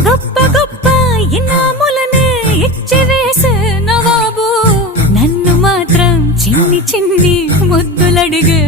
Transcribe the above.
గొప్ప గొప్ప ఇనాములనే ఇచ్చి వేసే నవాబు నన్ను మాత్రం చిన్ని చిన్ని ముద్దులడిగే